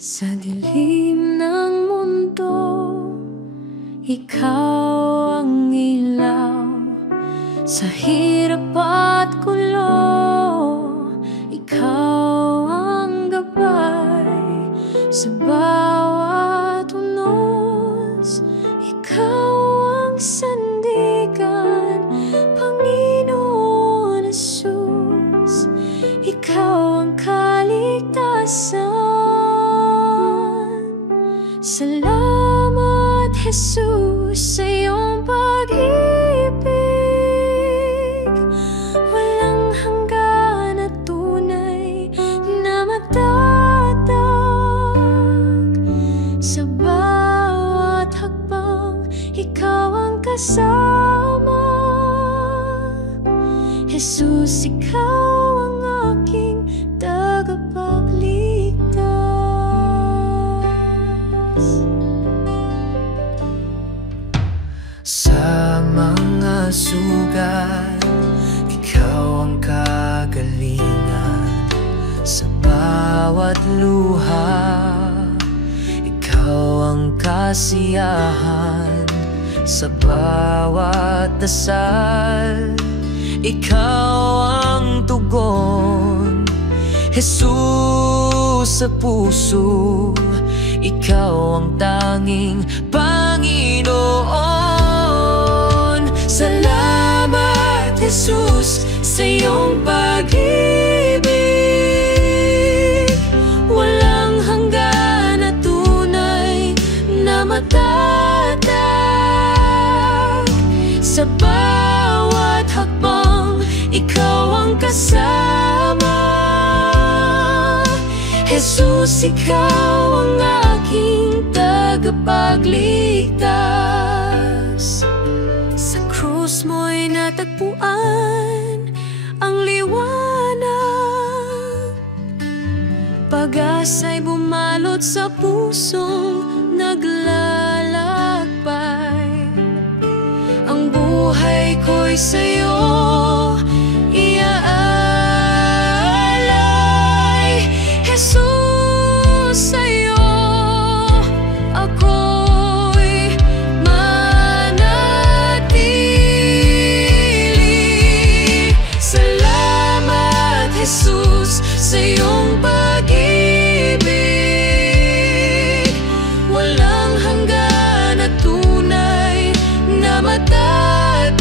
Sa dilim ng mundo, ikaw ang ilaw. Sa hirap at gulo, ikaw ang gabay. Sa bawat unos, ikaw ang sandigan. Panginoon Jesus, ikaw ang kaligtasan. Salamat, Jesus, sa iyong pag-ibig. Walang hanggan at tunay na matatag. Sa bawat hakbang, ikaw ang kasama. Jesus, ikaw ang aking tagapagligtas. Sa mga sugat, ikaw ang kagalingan. Sa bawat luha, ikaw ang kasiyahan. Sa bawat dasal, ikaw ang tugon. Jesus, sa puso, ikaw ang tanging Panginoon. Salamat, Jesus, sa iyong pag-ibig. Walang hanggan at tunay na matatag. Sa bawat hakbang, ikaw ang kasama. Jesus, ikaw ang aking tagapagligtas. Sa krus mo'y natagpuan ang liwanag. Pag-asa'y bumalot sa pusong naglalakbay. Ang buhay ko'y sa'yo iaalay. Jesus, sa'yo ako'y manatili. Salamat, Jesus, sa iyong pag-ibig. Walang hanggan at tunay na matatag.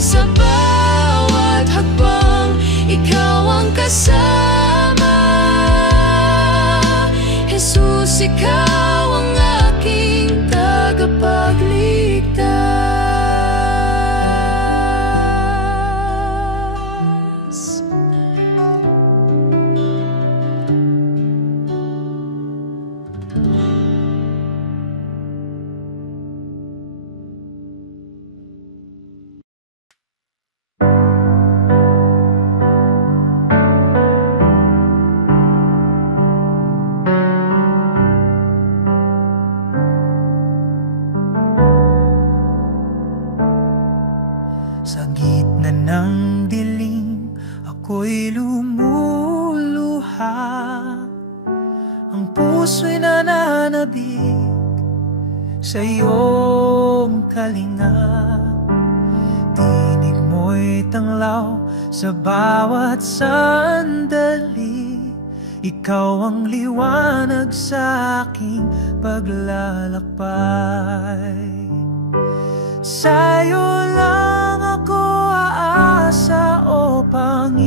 Sa bawat hakbang, ikaw ang kasama. Jesus, ikaw ang aking tagapagligtas. Sa gitna ng dilim, ako'y lumuluha. Ang puso'y nananabik sa iyong kalinga. Tinig mo'y tanglaw sa bawat sandali. Ikaw ang liwanag sa aking paglalakbay. Sa'yo lang ako aasa, o Panginoon.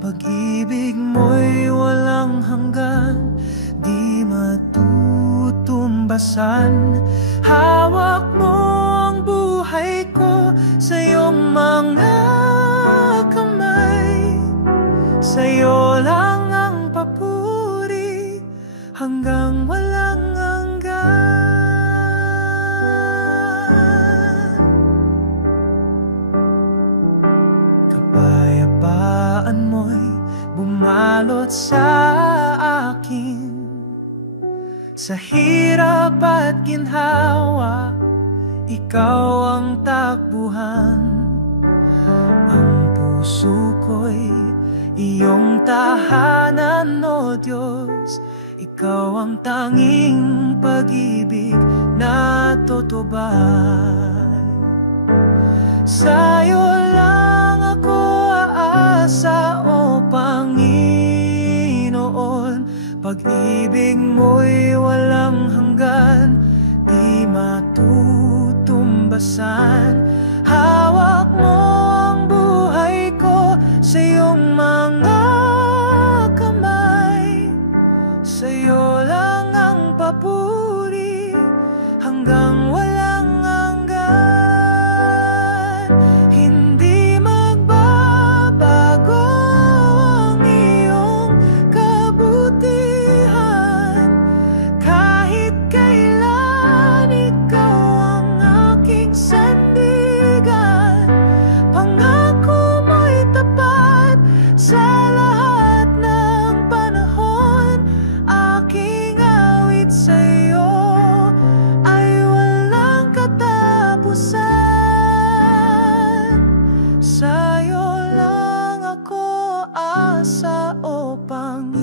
Pag-ibig mo'y walang hanggan, di matutumbasan. Hawak mo ang buhay ko sa iyong mga kamay. Sa'yo lang ang papuri hanggang walang hanggan. Kapayapaan mo'y bumalot sa akin. Sa hirap at ginhawa, ikaw ang takbuhan. Ang puso ko'y iyong tahanan, O Diyos. Ikaw ang tanging pag-ibig na tutubad. Sa'yo lang ako aasa, O Panginoon. Pag-ibig mo'y walang hanggan, di matutumbasan. Hawak mo ang buhay ko sa iyong mga kamay. Sa'yo lang ang papuri hanggang walang hanggan. Hindi magbabago ang iyong kabutihan. Kahit kailan ikaw ang aking sandigan. Pangako mo'y tapat sa lahat ng panahon. Aking awit sa'yo ay walang katapusan. Sa'yo lang ako asa, O Panginoon.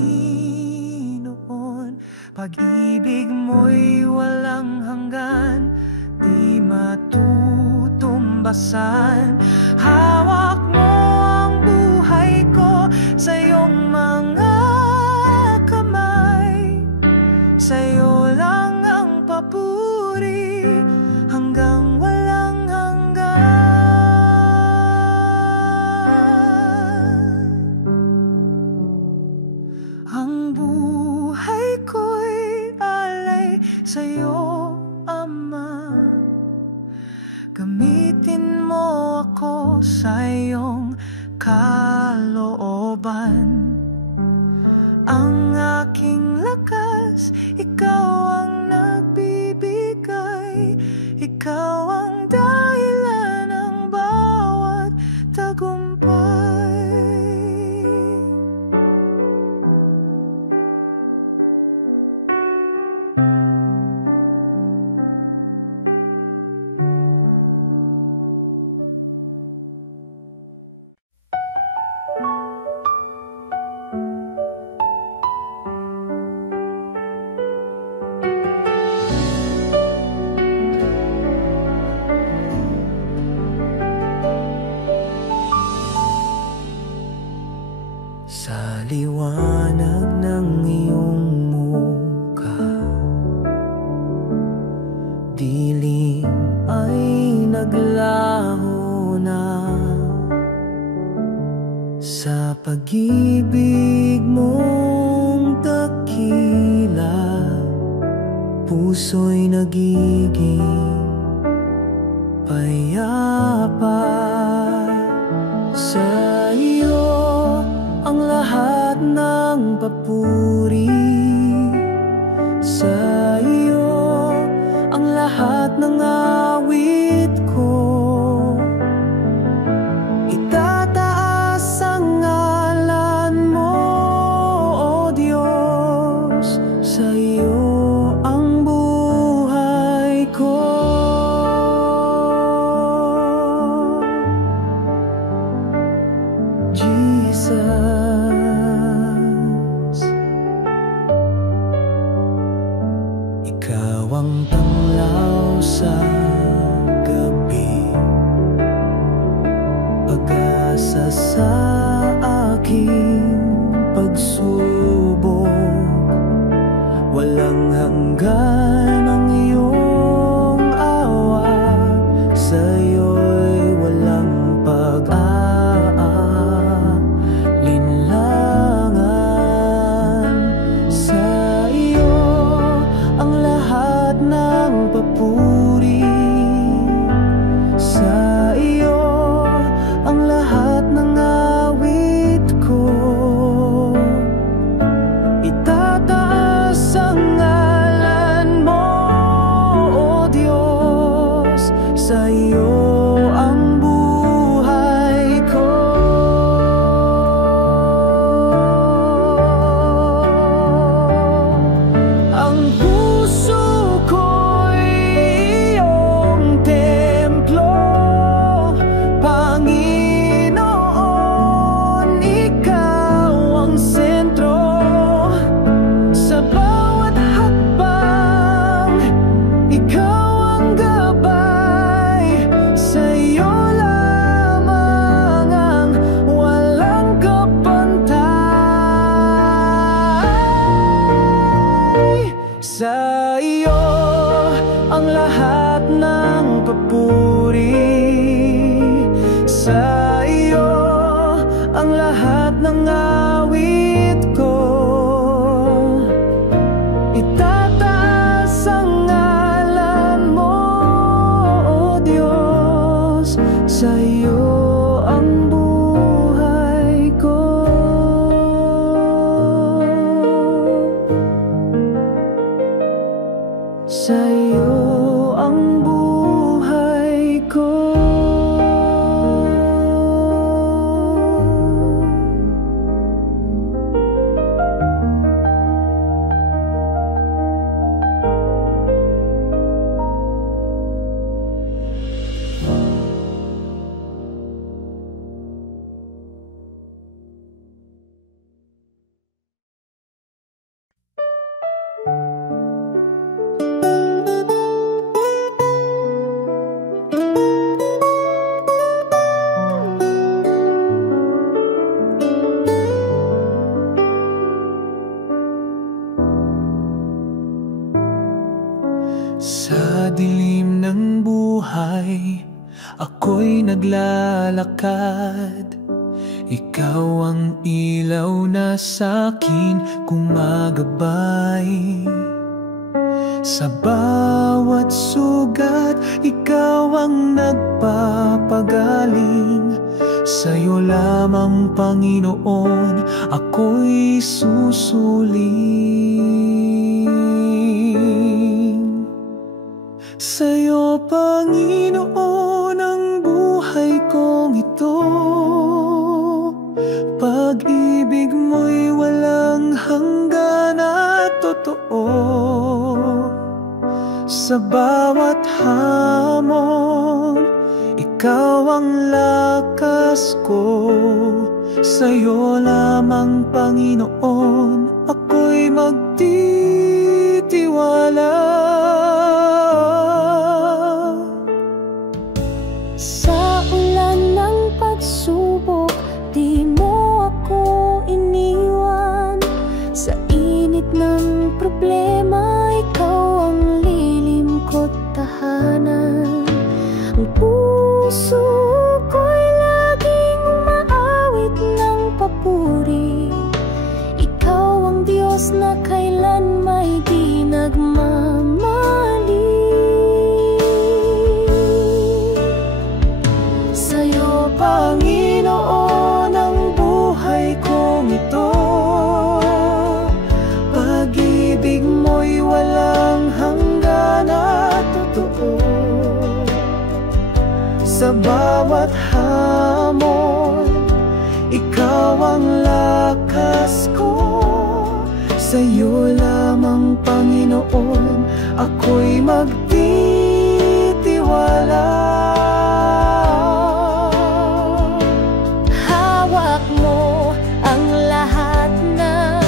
Pag-ibig mo'y walang hanggan, di matutumbasan. Hawak mo ang buhay ko sa iyong mga kamay. Sa'yo lang ang papuri hanggang walang hanggan. Ang buhay ko'y alay sa'yo, Ama. Gamitin mo ako sa iyong kalooban. Ang aking lakas, ikaw ang nagbibigay. Ikaw ang dahilan ng bawat tagumpay. Sa liwanag ng iyong mukha, dilim ay naglaho na. Sa pag-ibig mong dakila, puso'y nagiging payapa. Sa iyo ang lahat ng papuri. Sa iyo ang lahat ng awit ko. Itataas ang ngalan mo, O Diyos. Sa iyo ang buhay ko. Jesus, Sa dilim ng buhay, ako'y naglalakad. Ikaw ang ilaw na sa'kin gumagabay. Sa bawat sugat, ikaw ang nagpapagaling. Sa'yo lamang, Panginoon, ako'y susuling. Sa'yo, Panginoon, ang buhay kong ito. Pag-ibig mo'y walang hanggan at totoo. Sa bawat hamon, ikaw ang lakas ko. Sa'yo lamang, Panginoon, ako'y magtitiwala. Sa ulan ng pagsubok, di mo ako iniwan. Sa init ng problema, ikaw ang lilim ko't tahanan. Ang puso ko'y laging umaawit ng papuri. Ikaw ang Diyos na kailan may di nagmamali. Sa'yo, Panginoon, ang buhay kong ito. Pag-ibig mo'y walang hanggan at totoo. Sa bawat hamon, ikaw ang lakas ko. Sa'yo lamang, Panginoon, ako'y magtitiwala. Hawak mo ang lahat ng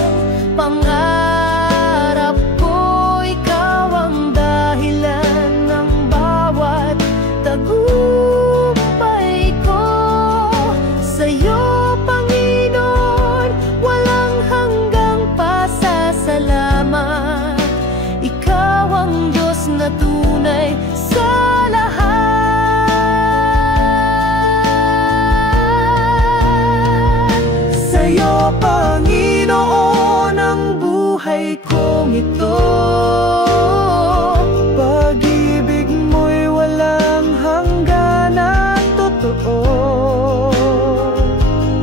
pangarap ko. Ikaw ang dahilan ng bawat tagumpay ko. Sa'yo, Panginoon, walang hanggang pasasalamat. Ikaw ang Diyos na tunay sa lahat. Sa'yo, Panginoon, ang buhay kong ito. Pag-ibig mo'y walang hanggan at totoo.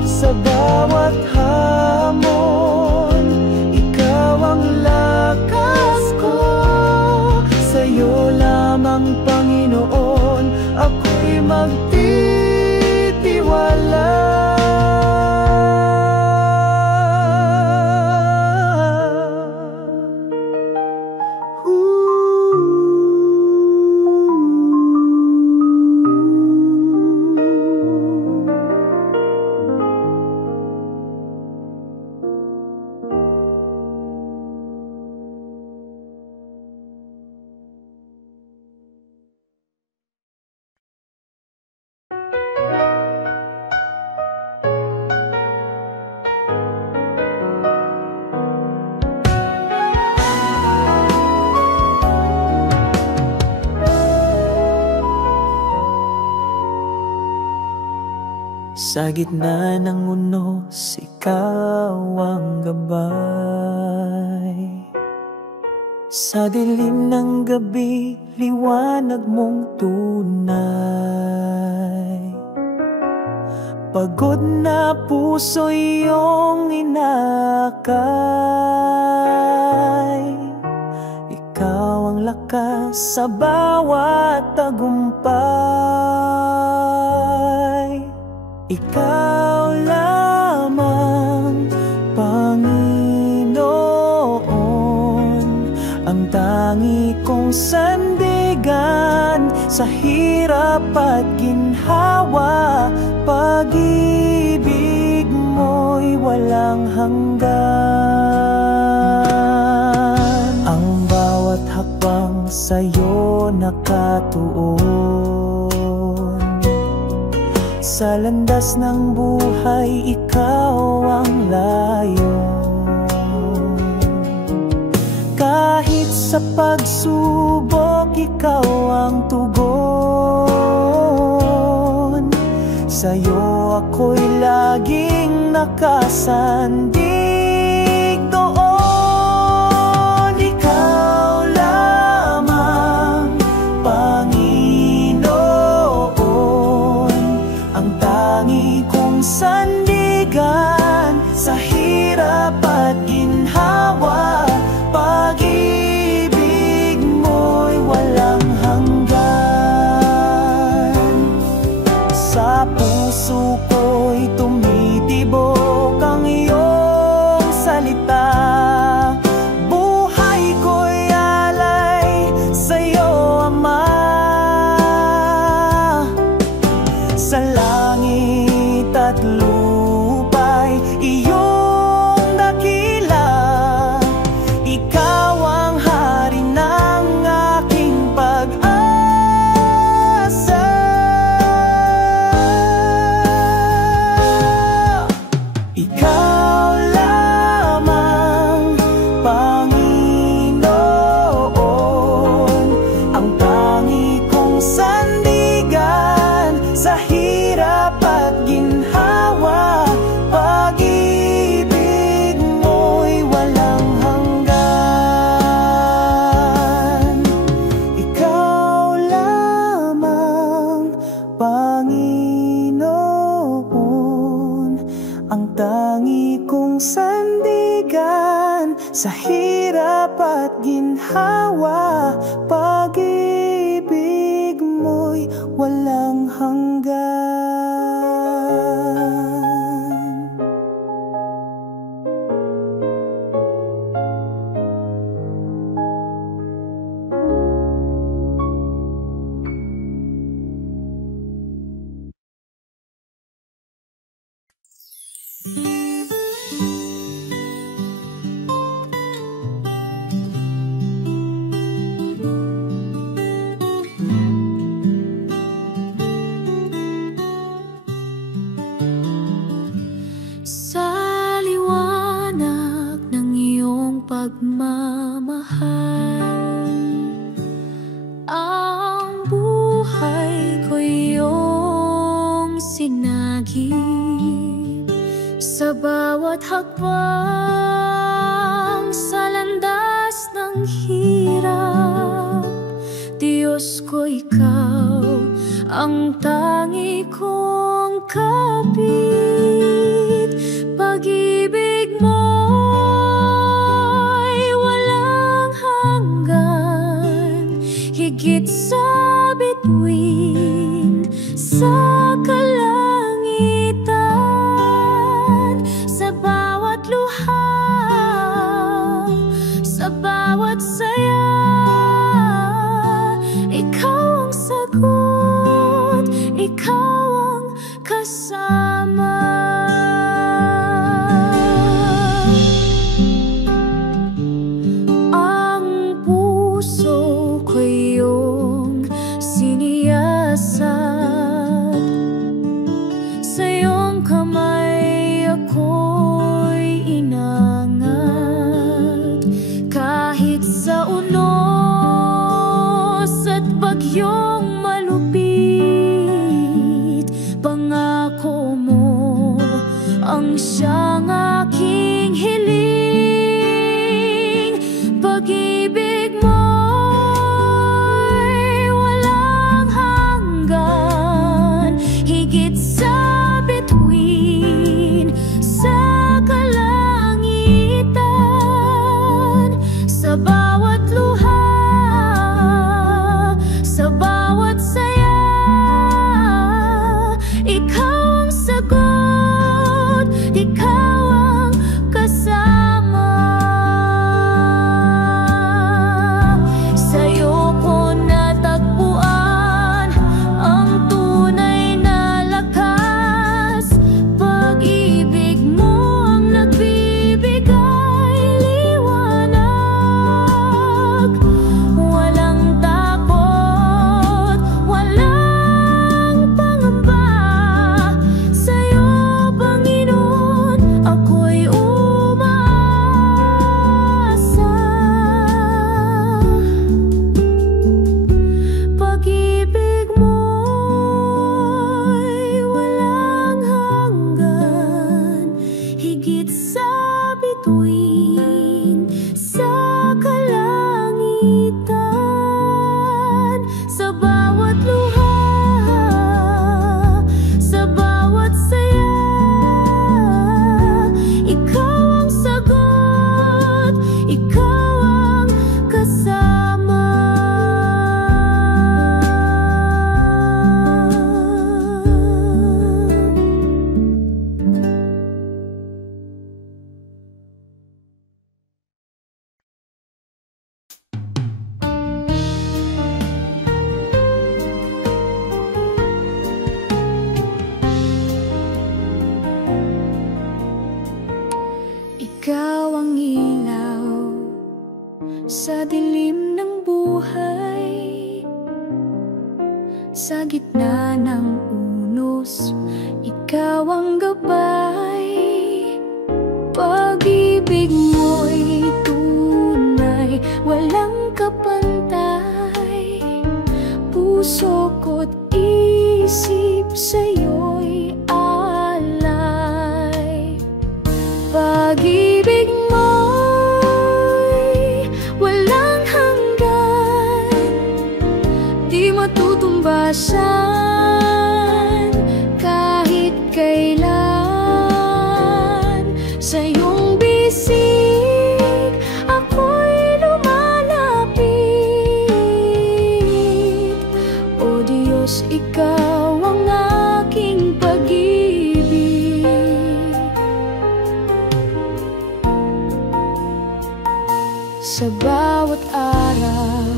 Sa bawat hamon, ikaw ang lakas ko. Sa'yo lamang, Panginoon, ako'y magtitiwala. Sa gitna ng unos, ikaw ang gabay. Sa dilim ng gabi, liwanag mong tunay. Pagod na puso iyong inakay. Ikaw ang lakas sa bawat tagumpay. Ikaw lamang, Panginoon, ang tangi kong sandigan sa hirap at ginhawa. Pag-ibig mo'y walang hanggan. Ang bawat hakbang sa'yo nakatuon. Sa landas ng buhay, ikaw ang layon. Kahit sa pagsubok, nakasandig doon. Ikaw lamang, Panginoon, ang tangi kong sandigan sa hirap at ginhawa. Pag-ibig mo'y walang hanggan. Sa puso ko'y tumitibok ang iyong salita. Buhay ko'y alay sa'yo, Ama. Sa langit at lupa'y iyong dakila. Ikaw ang hari ng aking pag-asa. Ikaw lamang, Panginoon, ang tangi kong sandigan sa hirap at ginhawa. Pag-ibig mo'y walang hanggan. Ikaw lamang, Panginoon, ang tangi kong sandigan sa hirap at ginhawa. Pag-ibig mo'y walang hanggan. Sa liwanag ng iyong pagmamahal, ang buhay ko iyong sinagip. Sa bawat hakbang sa landas ng hirap, Diyos ko, ikaw ang tangi kong kapit. Pag-ibig mo'y walang hanggan, higit sa bituin sa kalangitan. Sa bawat luha, sa bawat saya, ikaw ang sagot, ikaw ang kasama. Ang puso ko iyong siniyasat, sa iyong kamay ako'y inangkin. bituin sa kalangitan, sa bawat luha, sa bawat saya. Ikaw ang sagot, ikaw ang kasama. Ikaw ang ilaw sa dilim ng buhay, sa gitna ng unos, ikaw ang gabay. Pag-ibig mo'y tunay, walang kapantay. Puso ko't isip sa'yo'y alay. Pag-ibig mo'y walang hanggan, di matutumbasan kahit kailan. Sa iyong bisig ako'y lumalapit. O Diyos, ikaw ang aking pag-ibig. Sa bawat araw,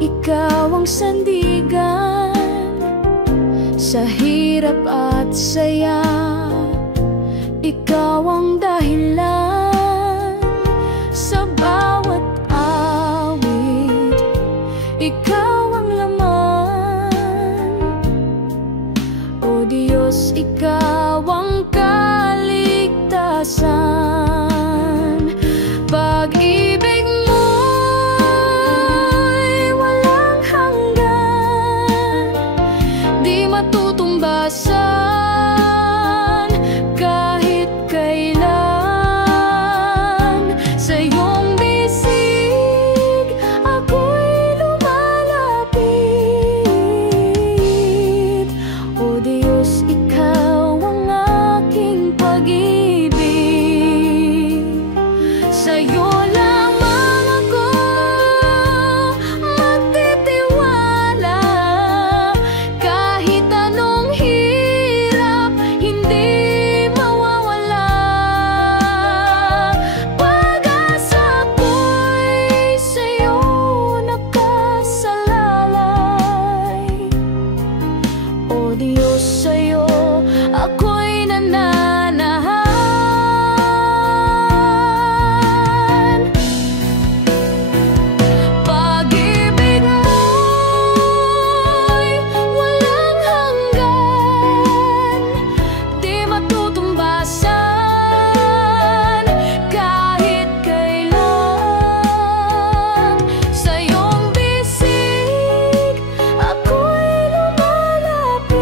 ikaw ang sandigan. Sa hirap at saya, ikaw ang dahilan. Sa bawat awit, ikaw ang laman. O Diyos, ikaw ang kaligtasan. Pag-ibig mo'y walang hanggan, di matutumbasan kahit kailan. Sa iyong bisig ako'y lumalapit. O Diyos, ikaw ang aking pag-ibig. Sa'yo lamang ako magtitiwala. Kahit anong hirap, hindi mawawala. Pag-asa ko'y sa'yo nakasalalay. O Diyos, sa'yo ako'y nananahan. Pag-ibig mo'y walang hanggan, di matutumbasan kahit kailan. Sa iyong bisig ako'y lumalapit.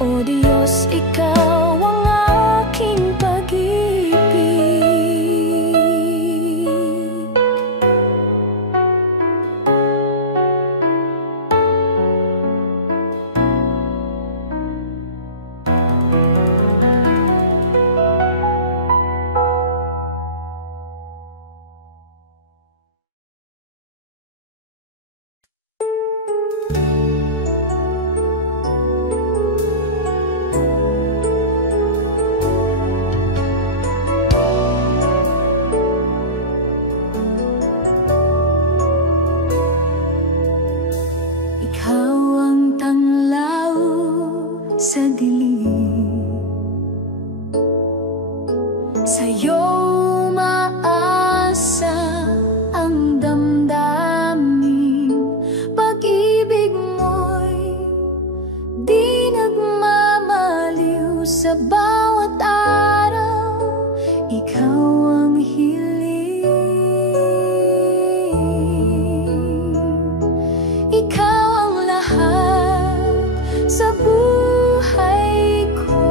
O Diyos, ikaw ang aking pag-ibig. Ikaw ang tanglaw sa dilim, sa'yo maasa ang damdamin. Pag-ibig mo'y di nagmamaliw. Sa bawat araw, ikaw ang hiling. Ikaw ang lahat sa buhay ko.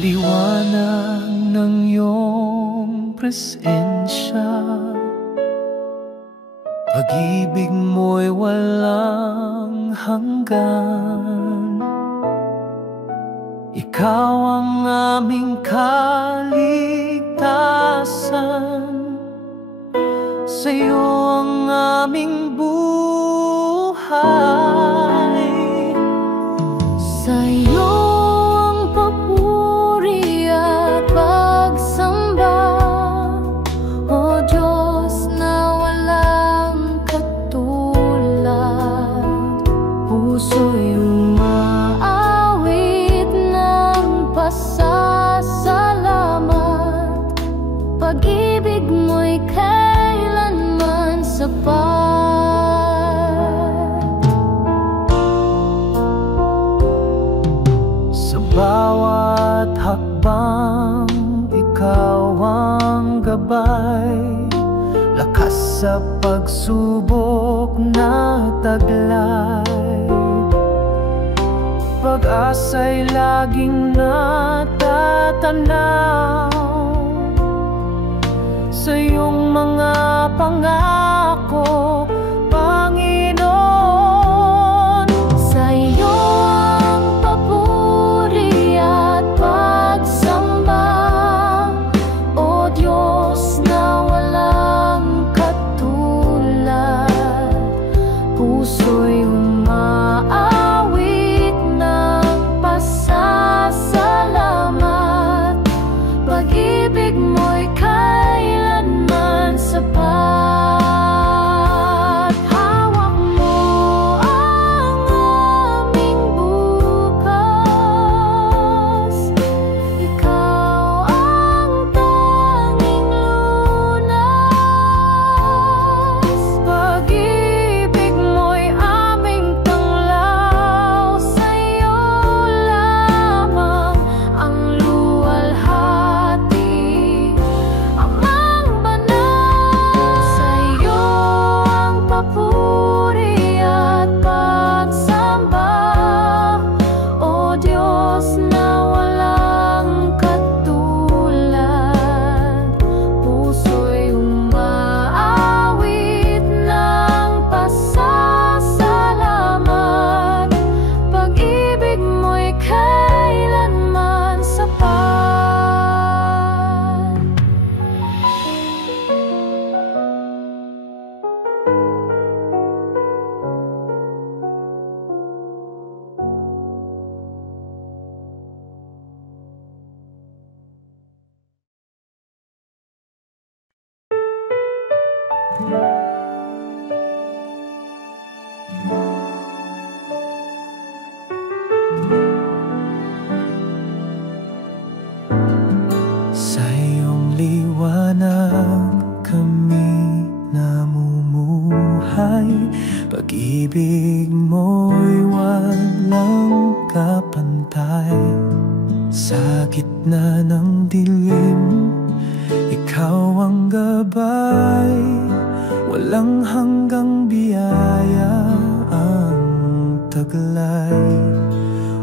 liwanag ng iyong presensya, pag-ibig mo'y walang hanggan. Ikaw ang aming kaligtasan, sa'yo ang aming buhay. Sa'yo ang papuri at pagsamba, O Diyos na walang katulad. Puso'y umaawit ng pasasalamat, pag-ibig mo'y kailanman sapat. Bawat hakbang, ikaw ang gabay, lakas sa pagsubok na taglay. Pag-asa'y laging natatanaw sa iyong mga pangako, Panginoon. Sa iyo ang papuri at pagsamba, O Diyos na walang katulad. Puso'y umaawit ng pasasalamat, pag-ibig mo'y kailanman sapat. Hawak mo ang aming bukas, ikaw ang tanging lunas. Pag-ibig mo'y aming tanglaw, sa'yo lamang ang luwalhati, Amang banal. Sa'yo ang papuri at pagsamba, O Diyos na walang katulad. Puso'y umaawit ng pasasalamat, pag-ibig mo'y kailanman sapat. Sa iyong liwanag kami namumuhay, pag-ibig mo'y walang kapantay. Sa gitna ng dilim, ikaw ang gabay, walang hanggang biyaya ang taglay.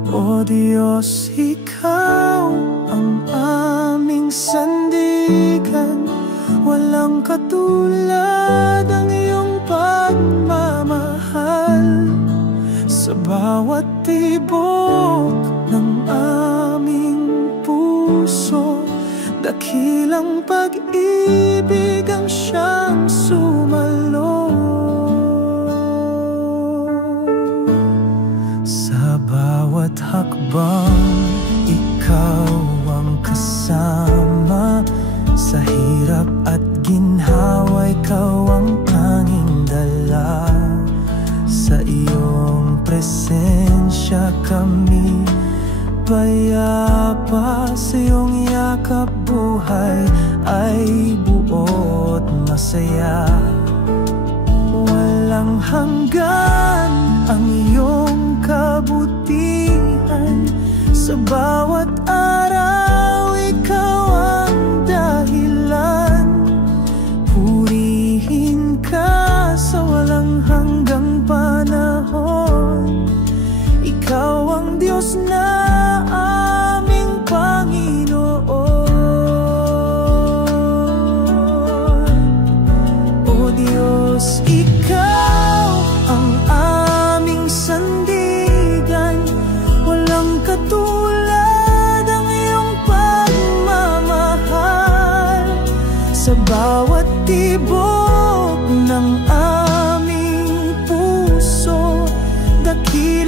O Diyos, ikaw ang aming sandigan, walang katulad ang iyong pagmamahal. Sa bawat tibok ng aming puso, dakilang pag-ibig ang siyang sumalo. Sa bawat hakbang, ikaw ang kasama, sa hirap at ginhawa, ikaw ang tanging dala. Sa iyong presensya kami payapa, sa iyong yakap buhay ay buot masaya. Walang hanggan ang iyong kabutihan, sa bawat araw ikaw ang dahilan. Purihin ka sa walang hanggang panahon, ikaw ang Diyos na aming Panginoon.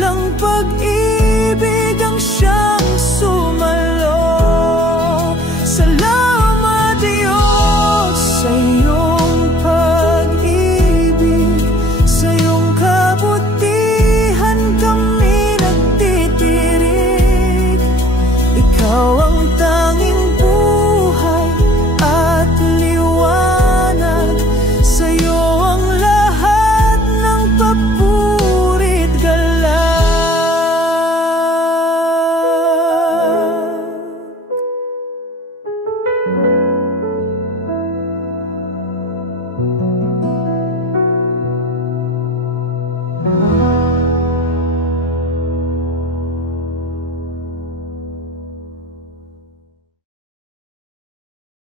ng pag-ibig